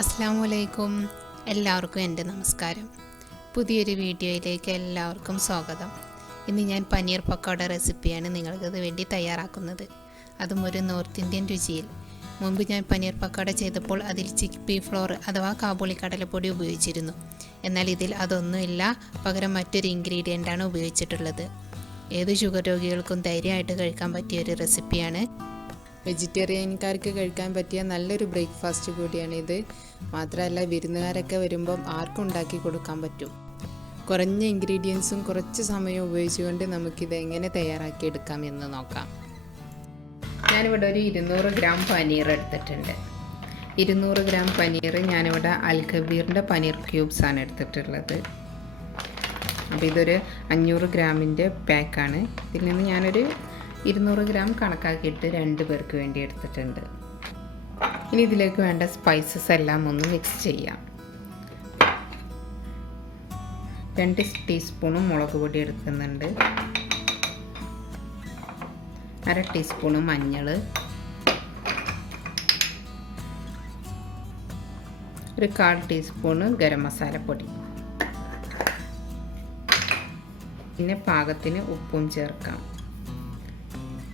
അസ്സലാമു എല്ലാവർക്കും എൻ്റെ നമസ്കാരം. പുതിയൊരു വീഡിയോയിലേക്ക് എല്ലാവർക്കും സ്വാഗതം. ഇന്ന് ഞാൻ പനീർ പക്കോട റെസിപ്പിയാണ് നിങ്ങൾക്കത് വേണ്ടി തയ്യാറാക്കുന്നത്. അതും ഒരു നോർത്ത് ഇന്ത്യൻ രുചിയിൽ. മുമ്പ് ഞാൻ പനീർ പക്കോട ചെയ്തപ്പോൾ അതിൽ ചിക്പി ഫ്ലോർ അഥവാ കാബൂളി കടലപ്പൊടി ഉപയോഗിച്ചിരുന്നു. എന്നാൽ ഇതിൽ അതൊന്നുമില്ല, പകരം മറ്റൊരു ഇൻഗ്രീഡിയൻ്റാണ് ഉപയോഗിച്ചിട്ടുള്ളത്. ഏത് ഷുഗർ രോഗികൾക്കും ധൈര്യമായിട്ട് കഴിക്കാൻ പറ്റിയൊരു റെസിപ്പിയാണ്. വെജിറ്റേറിയൻകാർക്ക് കഴിക്കാൻ പറ്റിയ നല്ലൊരു ബ്രേക്ക്ഫാസ്റ്റ് കൂടിയാണിത്. മാത്രമല്ല വിരുന്നുകാരൊക്കെ വരുമ്പം ആർക്കും ഉണ്ടാക്കി കൊടുക്കാൻ പറ്റും. കുറഞ്ഞ ഇൻഗ്രീഡിയൻസും കുറച്ച് സമയം ഉപയോഗിച്ചുകൊണ്ട് നമുക്കിത് എങ്ങനെ തയ്യാറാക്കി എടുക്കാം എന്ന് നോക്കാം. ഞാനിവിടെ ഒരു 200 ഗ്രാം പനീർ എടുത്തിട്ടുണ്ട്. 200 ഗ്രാം പനീർ ഞാനിവിടെ അൽഖബീറിൻ്റെ പനീർ ക്യൂബ്സാണ് എടുത്തിട്ടുള്ളത്. അപ്പോൾ ഇതൊരു 500 ഗ്രാമിൻ്റെ പാക്കാണ്. ഇതിൽ നിന്ന് ഞാനൊരു 200 ഗ്രാം കണക്കാക്കിയിട്ട് 2 പേർക്ക് വേണ്ടി എടുത്തിട്ടുണ്ട്. ഇനി ഇതിലേക്ക് വേണ്ട സ്പൈസസ് എല്ലാം ഒന്ന് മിക്സ് ചെയ്യാം. 2 ടീസ്പൂണും മുളക് പൊടി എടുക്കുന്നുണ്ട്, 1/2 ടീസ്പൂണ് മഞ്ഞൾ, ഒരു 1/4 ടീസ്പൂണ് ഗരം മസാലപ്പൊടി, പിന്നെ പാകത്തിന് ഉപ്പും ചേർക്കാം.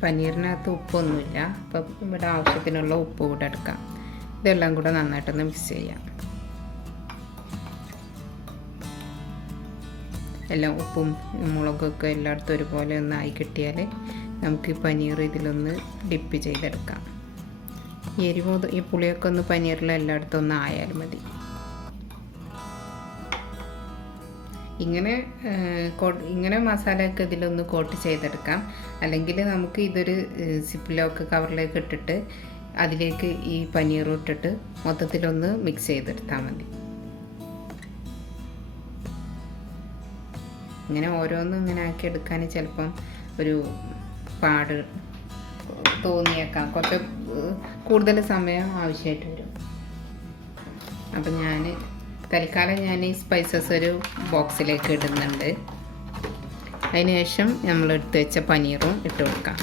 പനീറിനകത്ത് ഉപ്പൊന്നുമില്ല, അപ്പം ഇവിടെ ആവശ്യത്തിനുള്ള ഉപ്പ് കൂടെ എടുക്കാം. ഇതെല്ലാം കൂടെ നന്നായിട്ടൊന്ന് മിക്സ് ചെയ്യാം. എല്ലാം ഉപ്പും മുളകൊക്കെ എല്ലായിടത്തും ഒരുപോലെ ഒന്ന് ആയി കിട്ടിയാൽ നമുക്ക് ഈ പനീർ ഇതിലൊന്ന് ഡിപ്പ് ചെയ്തെടുക്കാം. ഈ പുളിയൊക്കെ ഒന്ന് പനീറിൽ എല്ലായിടത്തും ഒന്ന് ആയാൽ മതി. ഇങ്ങനെ മസാലയൊക്കെ ഇതിലൊന്ന് കോട്ട് ചെയ്തെടുക്കാം. അല്ലെങ്കിൽ നമുക്ക് ഇതൊരു സിപ്പിലോക്ക് കവറിലേക്ക് ഇട്ടിട്ട് അതിലേക്ക് ഈ പനീർ ഇട്ടിട്ട് മൊത്തത്തിലൊന്ന് മിക്സ് ചെയ്തെടുത്താൽ മതി. ഇങ്ങനെ ഓരോന്നും ഇങ്ങനെ ആക്കി എടുക്കാൻ ചിലപ്പം ഒരു പാട് തോന്നിയേക്കാം, കുറച്ച് കൂടുതൽ സമയം ആവശ്യമായിട്ട് വരും. അപ്പം തൽക്കാലം ഞാൻ ഈ സ്പൈസസ് ഒരു ബോക്സിലേക്ക് ഇടുന്നുണ്ട്. അതിനുശേഷം നമ്മൾ എടുത്ത് വെച്ച പനീറും ഇട്ട് കൊടുക്കാം.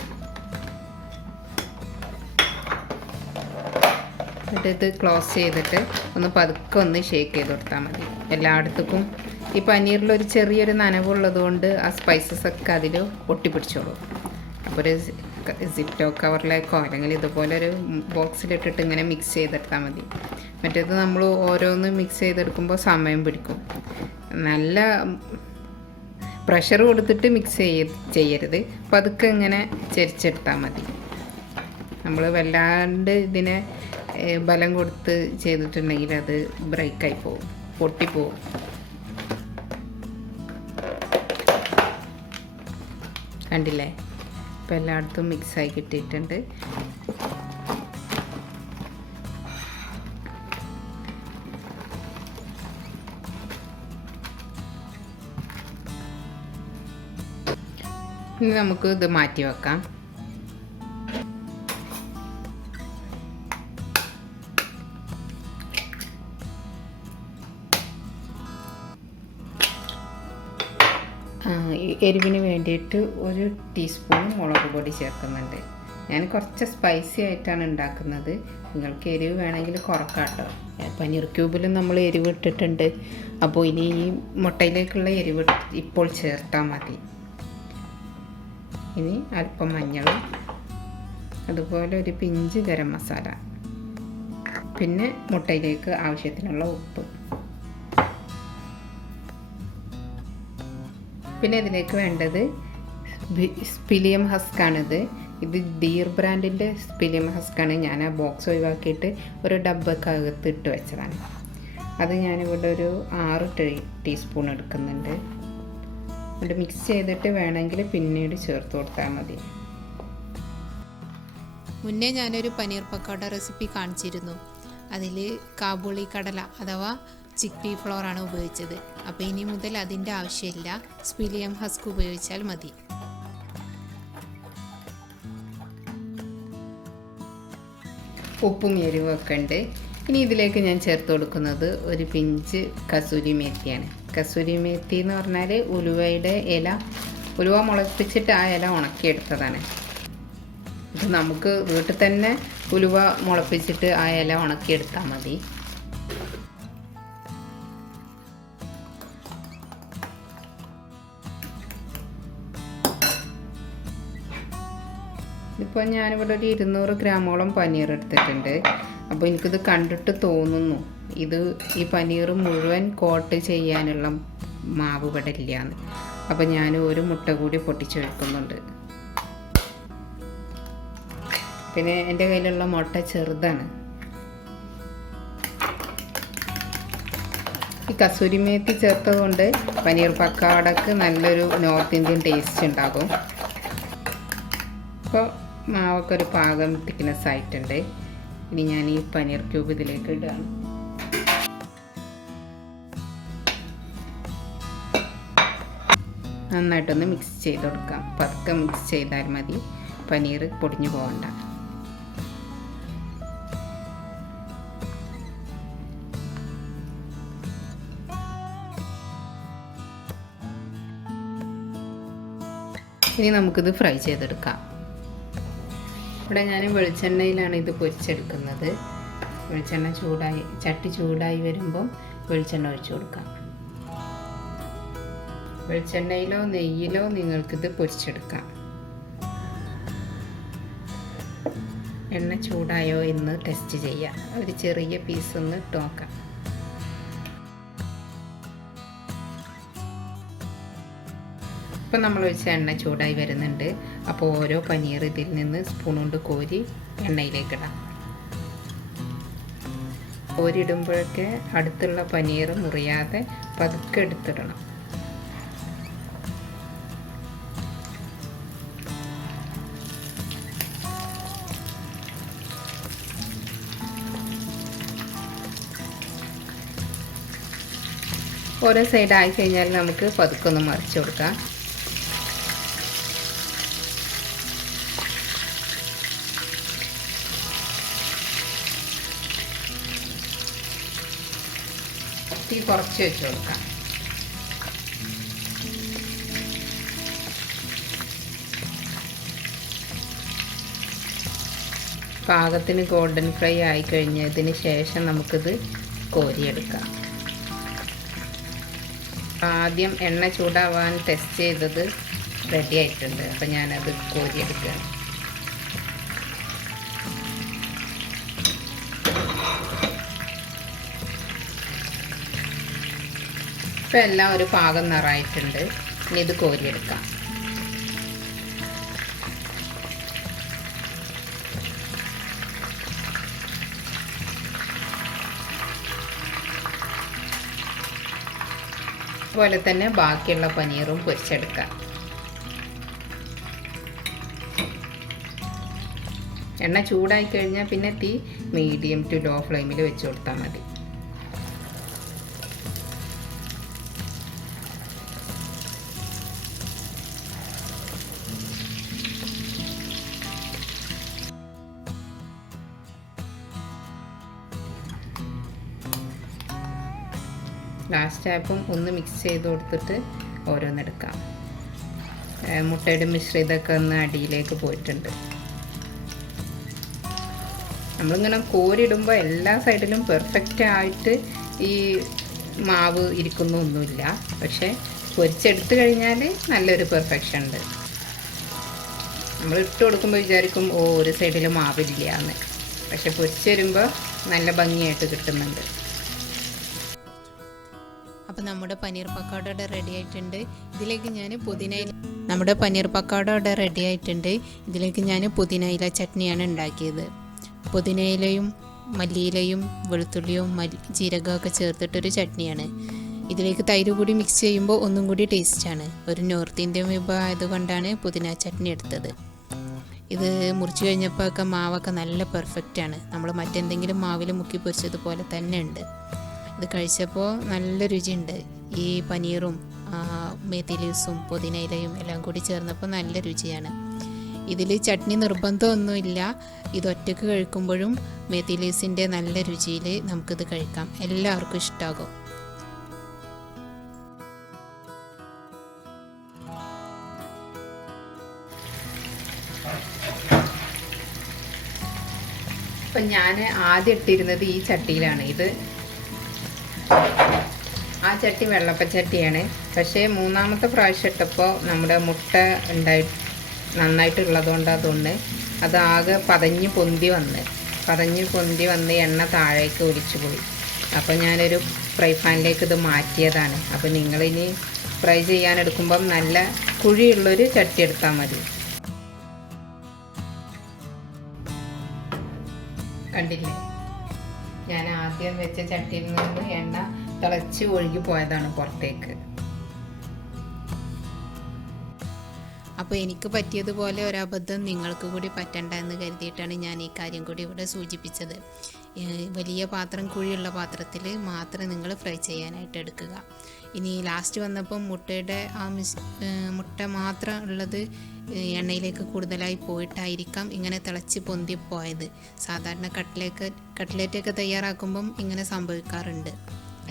എന്നിട്ട് ഇത് ക്ലോസ് ചെയ്തിട്ട് ഒന്ന് പതുക്കെ ഒന്ന് ഷേക്ക് ചെയ്ത് കൊടുത്താൽ മതി. എല്ലായിടത്തേക്കും ഈ പനീറിലൊരു ചെറിയൊരു നനവുള്ളത് കൊണ്ട് ആ സ്പൈസസ് ഒക്കെ അതിൽ ഒട്ടിപ്പിടിച്ചോളും. അപ്പോൾ ഒരു സിപ്റ്റോ കവറിലേക്കോ അല്ലെങ്കിൽ ഇതുപോലെ ഒരു ബോക്സിലിട്ടിട്ട് ഇങ്ങനെ മിക്സ് ചെയ്തെടുത്താൽ മതി. മറ്റേത് നമ്മൾ ഓരോന്ന് മിക്സ് ചെയ്തെടുക്കുമ്പോൾ സമയം പിടിക്കും. നല്ല പ്രഷർ കൊടുത്തിട്ട് മിക്സ് ചെയ്യരുത്, പതുക്കെ ഇങ്ങനെ ചരിച്ചെടുത്താൽ മതി. നമ്മൾ വല്ലാണ്ട് ഇതിനെ ബലം കൊടുത്ത് ചെയ്തിട്ടുണ്ടെങ്കിൽ അത് ബ്രേക്കായി പോകും, പൊട്ടിപ്പോവും. കണ്ടില്ലേ? ഇപ്പോൾ എല്ലായിടത്തും മിക്സായി കിട്ടിയിട്ടുണ്ട്. ഇനി നമുക്ക് ഇത് മാറ്റി വെക്കാം. എരിവിന് വേണ്ടിയിട്ട് 1 ടീസ്പൂൺ മുളക് പൊടി ചേർക്കുന്നുണ്ട്. ഞാൻ കുറച്ച് സ്പൈസി ആയിട്ടാണ് ഉണ്ടാക്കുന്നത്. നിങ്ങൾക്ക് എരിവ് വേണമെങ്കിൽ കുറക്കാം കേട്ടോ. പനീർ ക്യൂബിലും നമ്മൾ എരിവ് ഇട്ടിട്ടുണ്ട്. അപ്പോൾ ഇനി ഈ മുട്ടയിലേക്കുള്ള എരിവ് ഇപ്പോൾ ചേർത്താൽ മതി. ഇനി അല്പം മഞ്ഞളും അതുപോലെ ഒരു പിഞ്ച് ഗരം മസാല, പിന്നെ മുട്ടയിലേക്ക് ആവശ്യത്തിനുള്ള ഉപ്പ്, പിന്നെ ഇതിലേക്ക് വേണ്ടത് സ്പിലിയം ഹസ്കാണിത്. ഇത് ഡീർ ബ്രാൻഡിൻ്റെ സ്പിലിയം ഹസ്കാണ്. ഞാൻ ആ ബോക്സ് ഒഴിവാക്കിയിട്ട് ഒരു ഡബ്ബക്കകത്ത് ഇട്ട് വെച്ചതാണ്. അത് ഞാനിവിടെ ഒരു 6 ടീസ്പൂൺ എടുക്കുന്നുണ്ട്. എന്നിട്ട് മിക്സ് ചെയ്തിട്ട് വേണമെങ്കിൽ പിന്നീട് ചേർത്ത് കൊടുത്താൽ മതി. മുന്നേ ഞാനൊരു പനീർ പക്കോട റെസിപ്പി കാണിച്ചിരുന്നു. അതിൽ കാബൂളി കടല അഥവാ ചിക്പി ഫ്ലോറാണ് ഉപയോഗിച്ചത്. അപ്പോൾ ഇനി മുതൽ അതിൻ്റെ ആവശ്യമില്ല, സ്പിലിയം ഹസ്ക് ഉപയോഗിച്ചാൽ മതി. ഉപ്പും എരിവും ഒക്കെ ഉണ്ട്. ഇനി ഇതിലേക്ക് ഞാൻ ചേർത്ത് കൊടുക്കുന്നത് ഒരു പിഞ്ച് കസൂരി മേത്തിയാണ്. കസൂരി മേത്തി എന്ന് പറഞ്ഞാൽ ഉലുവയുടെ ഇല, ഉലുവ മുളപ്പിച്ചിട്ട് ആ ഇല ഉണക്കിയെടുത്തതാണ്. ഇത് നമുക്ക് വീട്ടിൽ തന്നെ ഉലുവ മുളപ്പിച്ചിട്ട് ആ ഇല ഉണക്കിയെടുത്താൽ മതി. ഇപ്പോൾ ഞാനിവിടെ ഒരു 200 ഗ്രാമോളം പനീർ എടുത്തിട്ടുണ്ട്. അപ്പോൾ എനിക്കിത് കണ്ടിട്ട് തോന്നുന്നു ഈ പനീർ മുഴുവൻ കോട്ട് ചെയ്യാനുള്ള മാവ് ഇവിടെ ഇല്ലയെന്ന്. അപ്പോൾ ഞാൻ ഒരു മുട്ട കൂടി പൊട്ടിച്ചൊഴിക്കുന്നുണ്ട്. പിന്നെ എൻ്റെ കയ്യിലുള്ള മുട്ട ചെറുതാണ്. ഈ കസൂരി മേത്തി ചേർത്തത് കൊണ്ട് പനീർ പക്കാടക്ക് നല്ലൊരു നോർത്ത് ഇന്ത്യൻ ടേസ്റ്റ് ഉണ്ടാകും. അപ്പോൾ മാവൊക്കെ ഒരു പാകം തിക്നെസ് ആയിട്ടുണ്ട്. ഇനി ഞാൻ ഈ പനീർ ക്യൂബ് ഇതിലേക്ക് ഇടുകയാണ്. നന്നായിട്ടൊന്ന് മിക്സ് ചെയ്ത് കൊടുക്കാം. പതുക്കെ മിക്സ് ചെയ്താൽ മതി, പനീർ പൊടിഞ്ഞു പോകണ്ട. ഇനി നമുക്കിത് ഫ്രൈ ചെയ്തെടുക്കാം. ഇവിടെ ഞാൻ വെളിച്ചെണ്ണയിലാണ് ഇത് പൊരിച്ചെടുക്കുന്നത്. വെളിച്ചെണ്ണ ചട്ടി ചൂടായി വരുമ്പോൾ വെളിച്ചെണ്ണ ഒഴിച്ചു കൊടുക്കാം. വെളിച്ചെണ്ണയിലോ നെയ്യിലോ നിങ്ങൾക്കിത് പൊരിച്ചെടുക്കാം. എണ്ണ ചൂടായോ എന്ന് ടെസ്റ്റ് ചെയ്യാം. ഒരു ചെറിയ പീസ് ഒന്ന് ഇട്ട് നോക്കാം. ഇപ്പം നമ്മൾ ഒഴിച്ച എണ്ണ ചൂടായി വരുന്നുണ്ട്. അപ്പോൾ ഓരോ പനീർ ഇതിൽ നിന്ന് സ്പൂൺ കൊണ്ട് കോരി എണ്ണയിലേക്ക് ഇടാം. കോരിടുമ്പോഴൊക്കെ അടുത്തുള്ള പനീർ മുറിയാതെ പതുക്കെ എടുത്തിടണം. ഓരോ സൈഡായി കഴിഞ്ഞാൽ നമുക്ക് പതുക്കൊന്ന് മറിച്ച് കൊടുക്കാം. തീ കുറച്ച് വെച്ച് കൊടുക്കാം. പാകത്തിന് ഗോൾഡൻ ഫ്രൈ ആയി കഴിഞ്ഞതിന് ശേഷം നമുക്കിത് കോരിയെടുക്കാം. ആദ്യം എണ്ണ ചൂടാവാൻ ടെസ്റ്റ് ചെയ്തത് റെഡി ആയിട്ടുണ്ട്. അപ്പോൾ ഞാനത് കോരിയെടുക്കുകയാണ്. ഇപ്പോൾ എല്ലാം ഒരു പാകം നിറയായിട്ടുണ്ട്. ഇനി ഇത് കോരിയെടുക്കാം. അതുപോലെ തന്നെ ബാക്കിയുള്ള പനീറും പൊരിച്ചെടുക്കാം. എണ്ണ ചൂടായി കഴിഞ്ഞാൽ പിന്നെ തീ മീഡിയം ടു ലോ ഫ്ലെയിമിൽ വെച്ച് കൊടുത്താൽ മതി. ലാസ്റ്റ് ആയപ്പം ഒന്ന് മിക്സ് ചെയ്ത് കൊടുത്തിട്ട് ഓരോന്നെടുക്കാം. മുട്ടയുടെ മിശ്രിതമൊക്കെ ഒന്ന് അടിയിലേക്ക് പോയിട്ടുണ്ട്. നമ്മളിങ്ങനെ കോരിടുമ്പോൾ എല്ലാ സൈഡിലും പെർഫെക്റ്റ് ആയിട്ട് ഈ മാവ് ഇരിക്കുന്നൊന്നുമില്ല. പക്ഷേ പൊരിച്ചെടുത്ത് കഴിഞ്ഞാൽ നല്ലൊരു പെർഫെക്ഷൻ ഉണ്ട്. നമ്മൾ ഇട്ട് കൊടുക്കുമ്പോൾ വിചാരിക്കും ഒരു സൈഡിൽ മാവില്ല എന്ന്. പക്ഷെ പൊരിച്ച് വരുമ്പോൾ നല്ല ഭംഗിയായിട്ട് കിട്ടുന്നുണ്ട്. അപ്പോൾ നമ്മുടെ പനീർ പക്കോട ഇവിടെ റെഡി ആയിട്ടുണ്ട്. ഇതിലേക്ക് ഞാൻ നമ്മുടെ പനീർ പക്കോട ഇവിടെ റെഡി ആയിട്ടുണ്ട്. ഇതിലേക്ക് ഞാൻ പുതിനയില ചട്നിയാണ് ഉണ്ടാക്കിയത്. പുതിനയിലയും മല്ലിയിലയും വെളുത്തുള്ളിയും ജീരകമൊക്കെ ചേർത്തിട്ടൊരു ചട്നിയാണ്. ഇതിലേക്ക് തൈര് കൂടി മിക്സ് ചെയ്യുമ്പോൾ ഒന്നും കൂടി ടേസ്റ്റാണ്. ഒരു നോർത്ത് ഇന്ത്യൻ വിഭവം ആയതുകൊണ്ടാണ് പുതിന ചട്നി എടുത്തത്. ഇത് മുറിച്ച് കഴിഞ്ഞപ്പോൾ ഒക്കെ മാവൊക്കെ നല്ല പെർഫെക്റ്റാണ്. നമ്മൾ മറ്റെന്തെങ്കിലും മാവിൽ മുക്കി പൊരിച്ചതുപോലെ തന്നെ ഉണ്ട്. ഇത് കഴിച്ചപ്പോൾ നല്ല രുചിയുണ്ട്. ഈ പനീറും മേത്തി ലീവ്സും പുതിനയിലയും എല്ലാം കൂടി ചേർന്നപ്പോൾ നല്ല രുചിയാണ്. ഇതിൽ ചട്നി നിർബന്ധമൊന്നുമില്ല. ഇതൊറ്റക്ക് കഴിക്കുമ്പോഴും മേത്തി ലീവ്സിൻ്റെ നല്ല രുചിയിൽ നമുക്കിത് കഴിക്കാം. എല്ലാവർക്കും ഇഷ്ടമാകും. അപ്പം ഞാൻ ആദ്യം ഇട്ടിരുന്നത് ഈ ചട്ടിയിലാണ്. ആ ചട്ടി വെള്ളപ്പച്ചട്ടിയാണ്. പക്ഷേ മൂന്നാമത്തെ പ്രാവശ്യം ഇട്ടപ്പോൾ നമ്മുടെ മുട്ട നന്നായിട്ടുള്ളതുകൊണ്ട് അതുകൊണ്ട് അതാകെ പതഞ്ഞ് പൊന്തി വന്ന് എണ്ണ താഴേക്ക് ഒലിച്ചു പോയി. അപ്പോൾ ഞാനൊരു ഫ്രൈ പാനിലേക്ക് ഇത് മാറ്റിയതാണ്. അപ്പോൾ നിങ്ങളിനി ഫ്രൈ ചെയ്യാനെടുക്കുമ്പം നല്ല കുഴിയുള്ളൊരു ചട്ടി എടുത്താൽ മതി. കണ്ടില്ലേ, ഞാൻ ആദ്യം വെച്ച ചട്ടിയിൽ നിന്ന് എണ്ണ തിളച്ച് ഒഴുകി പോയതാണ് പുറത്തേക്ക്. അപ്പോൾ എനിക്ക് പറ്റിയതുപോലെ ഒരബദ്ധം നിങ്ങൾക്ക് കൂടി പറ്റണ്ട എന്ന് കരുതിയിട്ടാണ് ഞാൻ ഈ കാര്യം കൂടി ഇവിടെ സൂചിപ്പിച്ചത്. വലിയ പാത്രം, കുഴിയുള്ള പാത്രത്തിൽ മാത്രം നിങ്ങൾ ഫ്രൈ ചെയ്യാനായിട്ട് എടുക്കുക. ഇനി ലാസ്റ്റ് വന്നപ്പം മുട്ടയുടെ മുട്ട മാത്രം ഉള്ളത് എണ്ണയിലേക്ക് കൂടുതലായി പോയിട്ടായിരിക്കാം ഇങ്ങനെ തിളച്ച് പൊന്തിപ്പോയത്. സാധാരണ കട്ട്ലേറ്റൊക്കെ തയ്യാറാക്കുമ്പം ഇങ്ങനെ സംഭവിക്കാറുണ്ട്.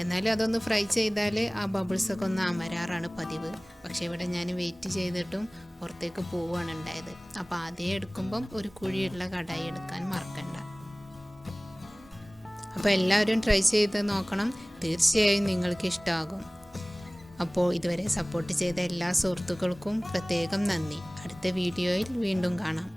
എന്നാലും അതൊന്ന് ഫ്രൈ ചെയ്താൽ ആ ബബിൾസൊക്കെ ഒന്ന് അമരാറാണ് പതിവ്. പക്ഷേ ഇവിടെ ഞാൻ വെയിറ്റ് ചെയ്തിട്ടും പുറത്തേക്ക് പോവുകയാണ് ഉണ്ടായത്. അപ്പോൾ ആദ്യം എടുക്കുമ്പം ഒരു കുഴിയുള്ള കടായി എടുക്കാൻ മറക്കണ്ട. അപ്പോൾ എല്ലാവരും ട്രൈ ചെയ്ത് നോക്കണം, തീർച്ചയായും നിങ്ങൾക്ക് ഇഷ്ടമാകും. അപ്പോൾ ഇതുവരെ സപ്പോർട്ട് ചെയ്ത എല്ലാ സുഹൃത്തുക്കൾക്കും പ്രത്യേകം നന്ദി. അടുത്ത വീഡിയോയിൽ വീണ്ടും കാണാം.